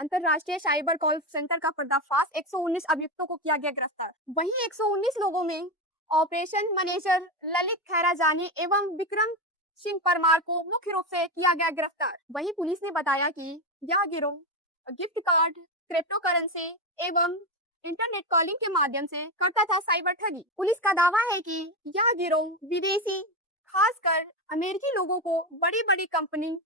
अंतरराष्ट्रीय cyber call centre का पर्दाफाश, 119 अभियुक्तों को किया गया गिरफ्तार। वहीं 119 लोगों में ऑपरेशन मैनेजर ललित खैरा जानी एवं विक्रम सिंह परमार को मुख्य रूप से किया गया गिरफ्तार। वहीं पुलिस ने बताया कि यह गिरोह गिफ्ट कार्ड, क्रिप्टो करेंसी एवं इंटरनेट कॉलिंग के माध्यम से करता था साइबर ठगी। पुलिस का दावा है कि यह गिरोह विदेशी, खासकर अमेरिकी लोगों को बड़ी बड़ी कंपनी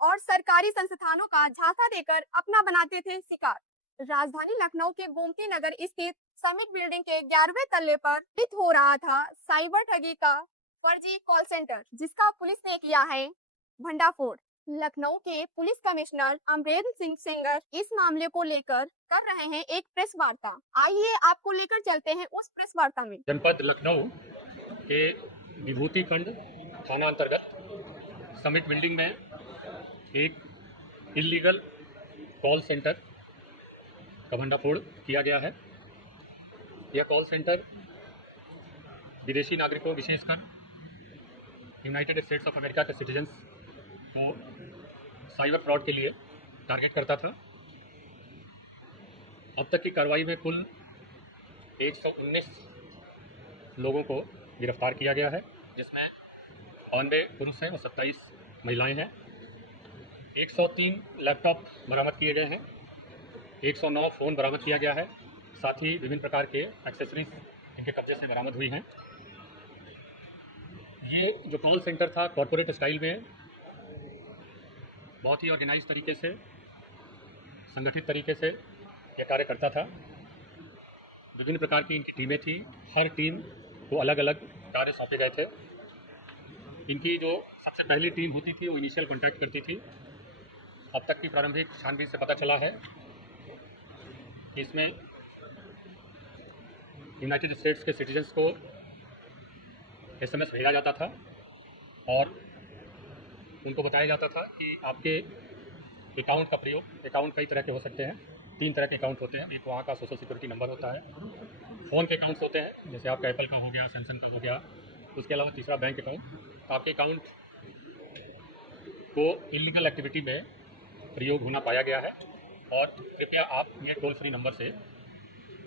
और सरकारी संस्थानों का झांसा देकर अपना बनाते थे शिकार। राजधानी लखनऊ के गोमती नगर स्थित समिट बिल्डिंग के 11वें तल्ले पर स्थित हो रहा था साइबर ठगी का फर्जी कॉल सेंटर, जिसका पुलिस ने किया है भंडाफोड़। लखनऊ के पुलिस कमिश्नर अमरेंद्र सिंह सेंगर इस मामले को लेकर कर रहे हैं एक प्रेस वार्ता। आइए आपको लेकर चलते हैं उस प्रेस वार्ता में। जनपद लखनऊ के विभूति खंड थाना अंतर्गत समिट बिल्डिंग में एक इल्लीगल कॉल सेंटर का भंडाफोड़ किया गया है। यह कॉल सेंटर विदेशी नागरिकों, विशेषकर यूनाइटेड स्टेट्स ऑफ अमेरिका के सिटीजन्स को साइबर फ्रॉड के लिए टारगेट करता था। अब तक की कार्रवाई में कुल 119 लोगों को गिरफ्तार किया गया है, जिसमें 92 पुरुष हैं और 27 महिलाएं हैं। 103 लैपटॉप बरामद किए गए हैं, 109 फ़ोन बरामद किया गया है। साथ ही विभिन्न प्रकार के एक्सेसरीज इनके कब्जे से बरामद हुई हैं। ये जो कॉल सेंटर था, कॉरपोरेट स्टाइल में बहुत ही ऑर्गेनाइज तरीके से, संगठित तरीके से यह कार्य करता था। विभिन्न प्रकार की इनकी टीमें थी, हर टीम को अलग अलग कार्य सौंपे गए थे। इनकी जो सबसे पहली टीम होती थी वो इनिशियल कॉन्टैक्ट करती थी। अब तक की प्रारंभिक छानबीन से पता चला है कि इसमें यूनाइटेड स्टेट्स के सिटीजन्स को SMS भेजा जाता था और उनको बताया जाता था कि आपके अकाउंट का प्रयोग, अकाउंट कई तरह के हो सकते हैं, 3 तरह के अकाउंट होते हैं। एक वहाँ का सोशल सिक्योरिटी नंबर होता है, फ़ोन के अकाउंट्स होते हैं, जैसे आपका एप्पल का हो गया, सैमसंग का हो गया। उसके अलावा तीसरा बैंक अकाउंट। आपके अकाउंट को इल्लीगल एक्टिविटी में प्रयोग होना पाया गया है और कृपया आप ये टोल फ्री नंबर से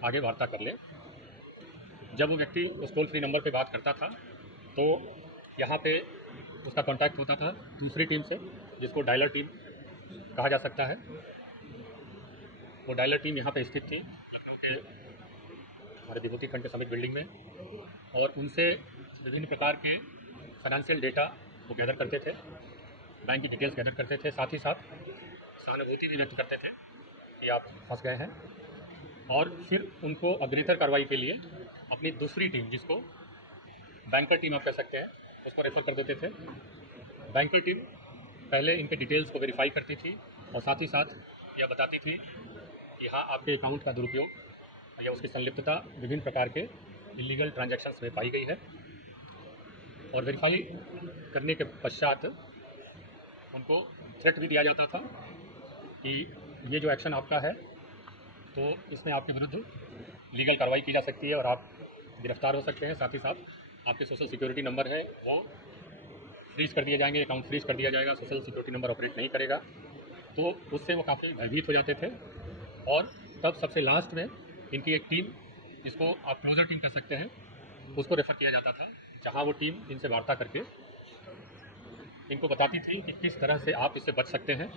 आगे वार्ता कर लें। जब वो व्यक्ति उस टोल फ्री नंबर पे बात करता था तो यहाँ पे उसका कांटेक्ट होता था दूसरी टीम से, जिसको डायलर टीम कहा जा सकता है। वो डायलर टीम यहाँ पे स्थित थी लखनऊ के हमारे विभूति खंड के समिट बिल्डिंग में, और उनसे विभिन्न प्रकार के फाइनेंशियल डेटा वो गैदर करते थे, बैंक की डिटेल्स गैदर करते थे। साथ ही साथ सहानुभूति भी व्यक्त करते थे कि आप फंस गए हैं, और फिर उनको अग्रेतर कार्रवाई के लिए अपनी दूसरी टीम, जिसको बैंकर टीम आप कह सकते हैं, उसको रेफर कर देते थे। बैंकर टीम पहले इनके डिटेल्स को वेरीफाई करती थी और साथ ही साथ यह बताती थी कि हाँ, आपके अकाउंट का दुरुपयोग या उसकी संलिप्तता विभिन्न प्रकार के इलीगल ट्रांजैक्शंस में पाई गई है। और वेरीफाई करने के पश्चात उनको थ्रेट भी दिया जाता था कि ये जो एक्शन आपका है तो इसमें आपके विरुद्ध लीगल कार्रवाई की जा सकती है और आप गिरफ्तार हो सकते हैं। साथ ही साथ आपके सोशल सिक्योरिटी नंबर है वो फ्रीज कर दिए जाएंगे, अकाउंट फ्रीज कर दिया जाएगा, सोशल सिक्योरिटी नंबर ऑपरेट नहीं करेगा। तो उससे वो काफ़ी भयभीत हो जाते थे। और तब सबसे लास्ट में इनकी एक टीम, जिसको आप क्लोजर टीम कह सकते हैं, उसको रेफ़र किया जाता था, जहाँ वो टीम इनसे वार्ता करके इनको बताती थी कि किस तरह से आप इससे बच सकते हैं।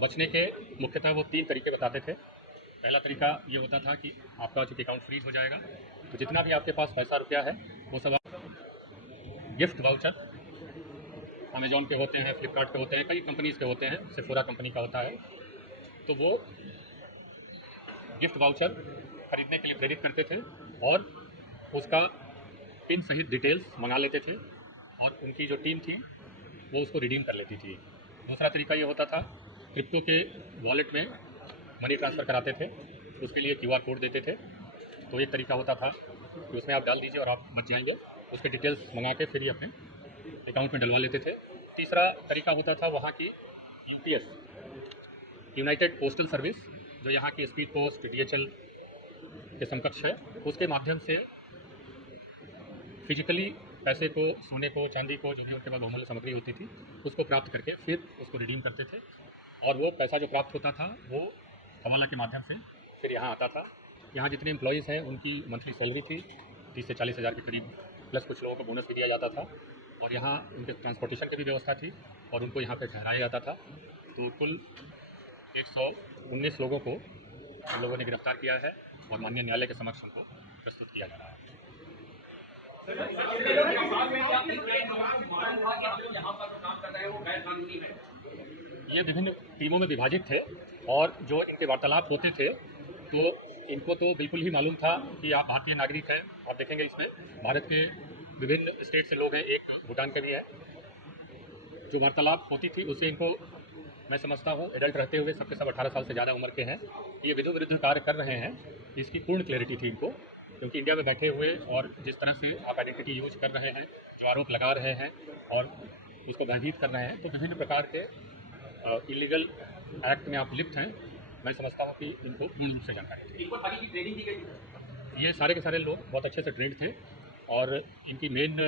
बचने के मुख्यतः वो 3 तरीके बताते थे। पहला तरीका ये होता था कि आपका चूँकि अकाउंट फ्रीज हो जाएगा तो जितना भी आपके पास पैसा रुपया है वो सब आप गिफ्ट वाउचर, अमेजॉन पे होते हैं, फ्लिपकार्ट पे होते हैं, कई कंपनीज़ के होते हैं, सेफोरा कंपनी का होता है, तो वो गिफ्ट वाउचर खरीदने के लिए प्रेरित करते थे और उसका पिन सहित डिटेल्स मंगा लेते थे और उनकी जो टीम थी वो उसको रिडीम कर लेती थी। दूसरा तरीका ये होता था, क्रिप्टो के वॉलेट में मनी ट्रांसफ़र कराते थे, उसके लिए QR कोड देते थे। तो एक तरीका होता था कि उसमें आप डाल दीजिए और आप बच जाएंगे, उसके डिटेल्स मंगा के फिर ये अपने अकाउंट में डलवा लेते थे। तीसरा तरीका होता था वहाँ की UPS, यूनाइटेड पोस्टल सर्विस, जो यहाँ की स्पीड पोस्ट, DHL के समकक्ष है, उसके माध्यम से फिजिकली पैसे को, सोने को, चांदी को, जो भी उनके पास बहुमूल्य सामग्री होती थी, उसको प्राप्त करके फिर उसको रिडीम करते थे। और वो पैसा जो प्राप्त होता था वो वाला के माध्यम से फिर यहाँ आता था। यहाँ जितने एम्प्लॉयज़ हैं उनकी मंथली सैलरी थी 30 से 40 हज़ार के करीब, प्लस कुछ लोगों को बोनस भी दिया जाता था और यहाँ उनके ट्रांसपोर्टेशन की भी व्यवस्था थी और उनको यहाँ पे ठहराया जाता था। तो कुल 119 लोगों को हम लोगों ने गिरफ्तार किया है और माननीय न्यायालय के समक्ष उनको प्रस्तुत किया जा रहा है। ये विभिन्न टीमों में विभाजित थे और जो इनके वार्तालाप होते थे तो इनको तो बिल्कुल ही मालूम था कि आप भारतीय नागरिक हैं। आप देखेंगे इसमें भारत के विभिन्न स्टेट से लोग हैं, एक भूटान के भी है। जो वार्तालाप होती थी उससे इनको, मैं समझता हूँ एडल्ट रहते हुए सबके सब 18 साल से ज़्यादा उम्र के हैं, ये विधि विरुद्ध कार्य कर रहे हैं, इसकी पूर्ण क्लैरिटी थी इनको। क्योंकि इंडिया में बैठे हुए और जिस तरह से आप आइडेंटिटी यूज कर रहे हैं, जो आरोप लगा रहे हैं और उसको भयभीत कर रहे हैं, तो विभिन्न प्रकार के इलीगल एक्ट में आप लिप्त हैं। मैं समझता हूँ कि इनको पूर्ण रूप से जानकारी थी। ये सारे के सारे लोग बहुत अच्छे से ट्रेंड थे और इनकी मेन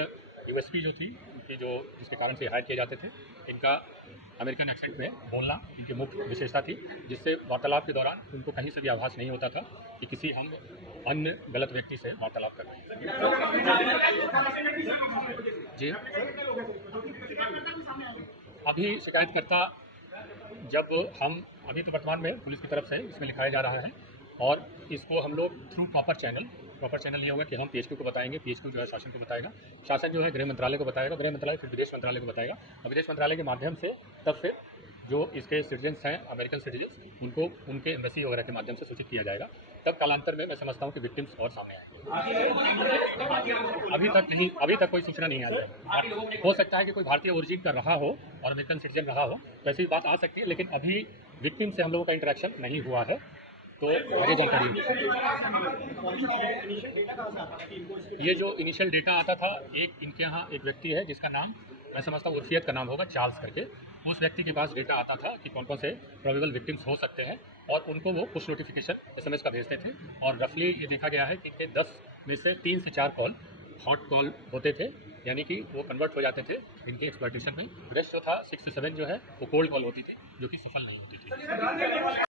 यूएसपी जो थी, इनकी जो जिसके कारण से हायर किए जाते थे, इनका अमेरिकन एक्सेंट में बोलना इनकी मुख्य विशेषता थी, जिससे वार्तालाप के दौरान उनको कहीं से भी आभास नहीं होता था कि किसी हम अन्य गलत व्यक्ति से वार्तालाप कर रहे हैं। जी, अभी शिकायतकर्ता जब हम अभी तो वर्तमान में पुलिस की तरफ से इसमें लिखाया जा रहा है और इसको हम लोग थ्रू प्रॉपर चैनल ये होगा कि हम पीएचक्यू को बताएंगे, पीएचक्यू जो है शासन को बताएगा, शासन जो है गृह मंत्रालय को बताएगा, गृह मंत्रालय फिर विदेश मंत्रालय को बताएगा और विदेश मंत्रालय के माध्यम से तब फिर जो इसके सिटीजन्स हैं, अमेरिकन सिटीजन्स, उनको उनके एम्बेसी वगैरह के माध्यम से सूचित किया जाएगा। तब कालांतर में मैं समझता हूँ कि विक्टिम्स और सामने आएंगे। अभी तक कोई सूचना नहीं आई है। हो सकता है कि कोई भारतीय ओरिजिन का रहा हो और अमेरिकन सिटीजन रहा हो, तो ऐसी बात आ सकती है, लेकिन अभी विक्टिम से हम लोगों का इंटरेक्शन नहीं हुआ है, तो आगे जानकारी। ये जो इनिशियल डेटा आता था, एक इनके यहाँ एक व्यक्ति है जिसका नाम, मैं समझता हूँ उर्फियत का नाम होगा, चार्ल्स करके, उस व्यक्ति के पास डेटा आता था कि कौन कौन से प्रोबेबल विक्टिम्स हो सकते हैं और उनको वो पुश नोटिफिकेशन एसएमएस का भेजते थे। और रफली ये देखा गया है कि इनके 10 में से 3 से 4 कॉल हॉट कॉल होते थे, यानी कि वो कन्वर्ट हो जाते थे इनकी एक्सप्लॉइटेशन में। रेस्ट जो था 6 से 7 जो है वो कोल्ड कॉल होती थी, जो कि सफल नहीं होती थी।